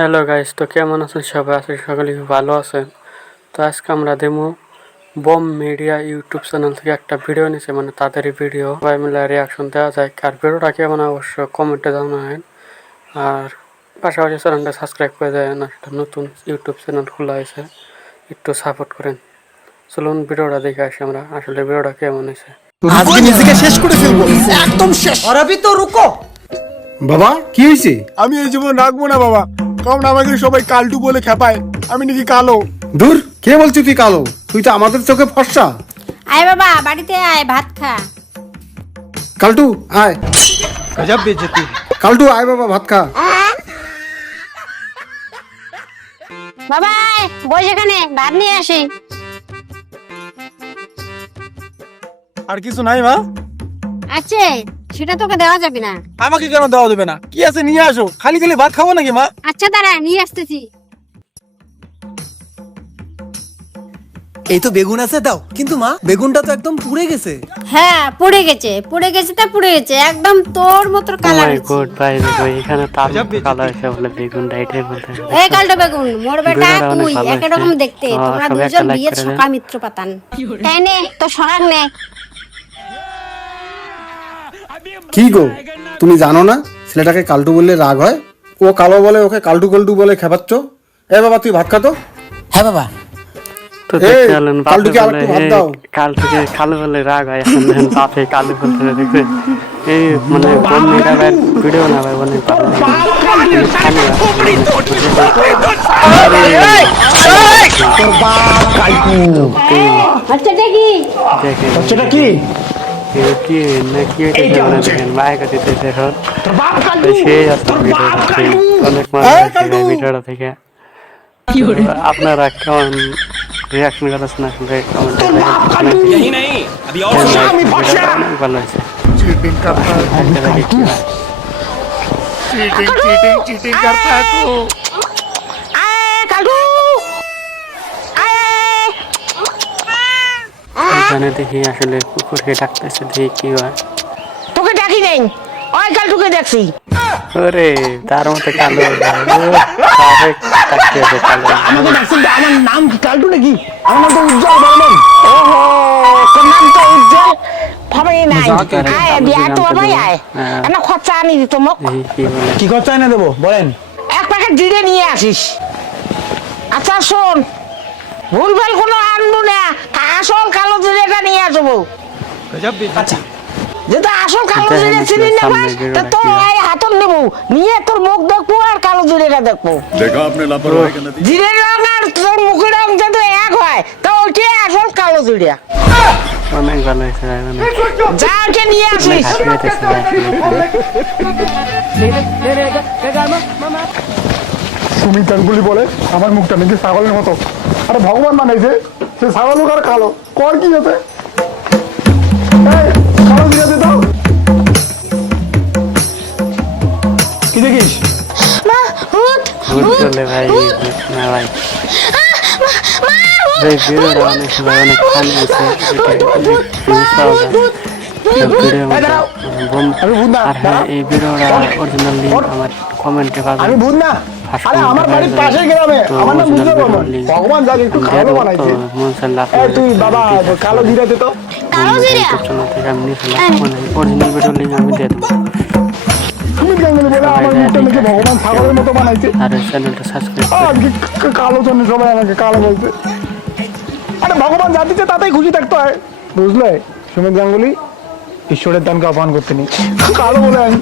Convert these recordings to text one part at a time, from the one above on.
Hello guys, তো কেমন আছেন সবাই? আশা করি সকলেই ভালো আছেন। তো আজকে আমরা দেবো বম মিডিয়া ইউটিউব চ্যানেল থেকে একটা ভিডিও নিয়েছে, মানে তাদেরই ভিডিও সবাই মিলে রিয়াকশন দেওয়া যায়। আর ভিডিওটা কেমন অবশ্য কমেন্টে জানাবেন। আর পাশাপাশি চ্যানেলটা সাবস্ক্রাইব করে দেন। একটা নতুন ইউটিউব চ্যানেল খোলা হয়েছে, একটু সাপোর্ট করেন। চলুন ভিডিওটা দেখে আসি আমরা আসলে ভিডিওটা কেমন হয়েছে। আজকে নিজেকে শেষ করে ফেলবো, একদম শেষ। और अभी तो रुको। বাবা কি হয়েছে? আমি এই জীবন রাখবো না বাবা, কারণ আমাকে সবাই কালটু বলে খেপায়। আমি নাকি কালো। দূর, কে বলছিস তুই কালো? তুই তো আমাদের চোখে ফর্সা। আয় বাবা, বাড়িতে আয়, ভাত খা। কালটু আয়। गजब बेइज्जती। কালটু আয় বাবা, ভাত খা। বাবা আয়, বস এখানে, ভাত নিয়ে আসি। আর কিছু নাই মা? আছে, সেটা তোকে দেওয়া যাবে না। আমাকে কেন দেওয়া দেবে না? কি আছে নিয়ে আসো, খালি খালি ভাত খাবো নাকি মা? আচ্ছা দাঁড়া, নিয়ে আসতেছি। এই তো বেগুন আছে, দাও। কিন্তু মা, বেগুনটা তো একদম পুড়ে গেছে। হ্যাঁ, পুড়ে গেছে তা পুড়ে গেছে, একদম তোর মতো কালার। মাই গড ভাই, এখানে তার কালো হয়েছে বলে বেগুন ডাইটে বলতে। এই কালটা বেগুন, মোর বেটা বেগুনটা অনেক তুই ভালো একই হয়েছে। রকম দেখতে। তোমরা সবাই দুজন একটা like বিয়ের করে সকা দেন। মিত্র পাতান। তাই নে, তো সরাগ নে। কি গো, তুমি জানো না ছেলেটাকে কালটু বললে রাগ হয়? ও কালো বলে, ওকে কালটু কালটু বলে খেপাচ্ছ। এ বাবা তুই ভাত খা তো। হ্যাঁ বাবা। তো এই, দেখতে পেলেন কালটুকে আরেকটু ভাত দাও। কাল থেকে কালো বলে রাগ হয়, এখন দেখেন বাপে কালো বলতে দেখবে। এই মানে বম মিডিয়া ভাই ভিডিও না ভাই, অনেক ভালো আচ্ছা দেখি, দেখেন কি কি না কি দেখেন বাইক দিতে দেখুন সেই আছে ভিডিওটা, অনেক মজা হয়েছে ভিডিওটা থেকে। আপনারা কেমন রিয়াকশন করেছেন আসলে কমেন্টে অনেক ভালো হয়েছে। চিটিং করতা है तू। এখানে দেখি আসলে কুকুরকে ডাকতেছে, দেখি কি হয়। তোকে ডাকি নেই, ওই কালটুকে দেখছি। ওরে তার মতো কালো ডাকতেছে কালো। আমার নাম কি কালটু নাকি? আমার নাম তো উজ্জ্বল বর্মন। ওহো, তোর নাম তো উজ্জ্বল ভাবে নাই। আয় বিয়া তো ভাই আয়, না খরচা আনি দিত মোক। দেখি কি বলে। কি খরচা এনে দেবো বলেন? এক প্যাকেট জিরে নিয়ে আসিস। আচ্ছা শোন, ভুলভাল কোনো আনবো না, আসল কালো জিরেটা নিয়ে আসবো। गजब बेइज्जती। যেটা আসল কালো জিরে চিনি না ভাই, তা তোর এই হাতন নেবো, নিয়ে তোর মুখ দেখবো আর কালো জিরেটা দেখবো। देखा आपने लापरवाही का नतीजा। জিরের রং আর তোর মুখের রং যদি এক হয়, তা ওইটাই আসল কালো জিরা। অনেক ভালো হয়েছে ভাই, অনেক যা ওকে নিয়ে আসিস। হাসি হইতেছে ভাই আসলে। সুমিত গাঙ্গুলি বলে আমার মুখটা নাকি ছাগলের মতো। আরে ভগবান বানাইছে, সে ছাগল হোক আর কালো, কর কি হতে? কালো দিয়ে দে তো। কি দেখিস? চলে ভাই না ভাই, ভাই ভিডিওটা অনেক ভাই অনেক ফানি হয়েছে। আর হ্যাঁ, এই ভিডিওটা অরিজিনাল লিঙ্ক আমার কমেন্টে পাবেন। আমি ভূত না, আরে আমার বাড়ির পাশের গ্রামে, আমার নাম উজ্জ্বল বর্মন। ভগবান জানে একটু কালো বানাইছে। এই তুই বাবা কালো দিয়ে দে তো। কালো জিরা থেকে আমি নিয়েছিলাম, মানে অরিজিনাল ভিডিও লিঙ্ক আমি দিয়ে দেবো। সুমিত গাঙ্গুলি বলে আমার মুখটা নাকি ভগবান ছাগলের মতো বানাইছে। আর চ্যানেলটা সাবস্ক্রাইব আজকে কালো জন্য সবাই আমাকে কালো বলছে। আরে ভগবান যা দিচ্ছে তাতেই খুশি থাকতে হয়, বুঝলে? সুমিত গাঙ্গুলি ঈশ্বরের দানকে অপমান করতে নেই। কালো বলে আমি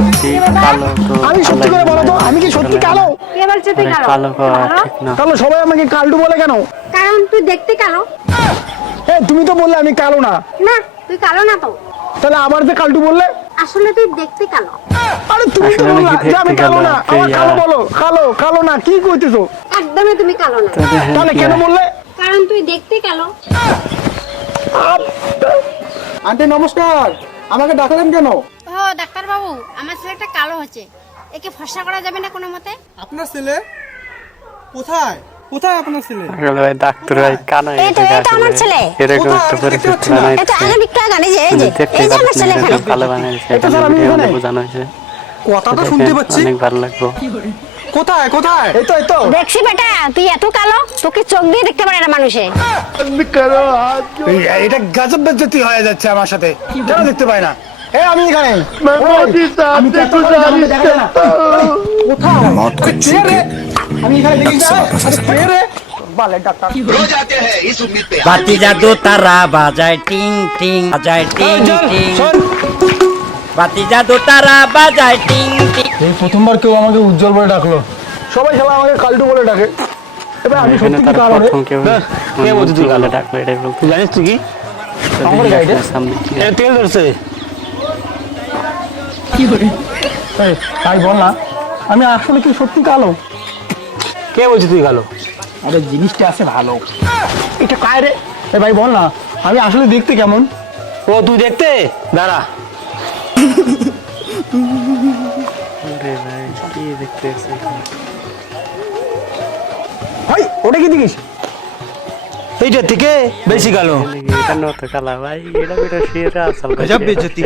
সত্যি কালো তো আমি সত্যি করে বলো তো, আমি কি সত্যি কালো? কে বলছে তুই কালো? কালো করা ঠিক না। তাহলে সবাই আমাকে কালটু বলে কেন? কারণ তুই দেখতে কালো। তুমি তো বললে আমি কালো না, না, তুই কালো না তো, তাহলে আবার যে কালটু বললে? আসলে তুই দেখতে কালো। আরে তুমি তো আসলে বললা নাকি যে আমি দেখতে কালো না, কালো, আমার কালো তুই বলো। কালো কালো না, কি কইতেছো? একদমই তুমি কালো না, তাহলে কেন বললে? কারণ তুই দেখতে কালো। আন্টি নমস্কার, আমাকে ডাকলেন কেন? ও ডাক্তার বাবু, আমার ছেলেটা কালো হচ্ছে, একে ফর্সা করা যাবে না কোনো মতে? আপনার ছেলে কোথায়? কোথায় আপনার ছেলে? আসলে ভাই ডাক্তার ভাই কানা এই তো, এই তো আমার ছেলে। এরকম একটা পরিস্থিতি বানাইছে। এটা আগে একটু আগে যে এই যে দেখতে এই যে আমার পাচ্ছেন ছেলে এখানে। ভালো বানাইছে, এটা স্যার আমি ভিডিও এখানে। বোঝানো হয়েছে। কথা তো শুনতে পাচ্ছি। অনেক ভালো লাগলো। কোথায় কোথায়? এই তো দেখছি বেটা তুই এত কালো তোকে চোখ দিয়ে দেখতে পারে না মানুষে। এটা গজব বেজ্জতি হয়ে যাচ্ছে আমার সাথে, কেন দেখতে পাই না? এই আমি এখানে আমি তো এত করে আমাকে দেখা যায় না। কোথায় কে রে? আমি এখানে দেখি না। আরে কে রে? বালে ডাক্তার বাতি জাদু তারা বাজায় টিং টিং বাজায় টিং টিং বাতি জাদু তারা বাজায় টিং টিং। এই প্রথমবার কেউ আমাকে উজ্জ্বল বলে ডাকলো, সবাই খেলা আমাকে কালটু বলে ডাকে। এবার আমি এখানে সত্যি কি তারা কারণে প্রথম কেউ কে বলছে তুই ভালো কালো? ডাকলো এটাই বলতো। তুই জানিস তুই কি আমার গাইডে সামনে কি এ তেল ধরছে? এই, তাই বল না, আমি আসলে কি সত্যি কালো? কে বলছে তুই কালো? আরে জিনিসটা আছে ভালো। এটা কায় রে? এ ভাই বল না, আমি আসলে দেখতে কেমন? ও তুই দেখতে দাঁড়া। রে ভাই কি দেখতেছি ভাই ওটা কি দেখিস? এইটার থেকে বেশি কালো। এটা নত কালা ভাই, এটা বেটা শেরা আসল গজব বেইজ্জতি।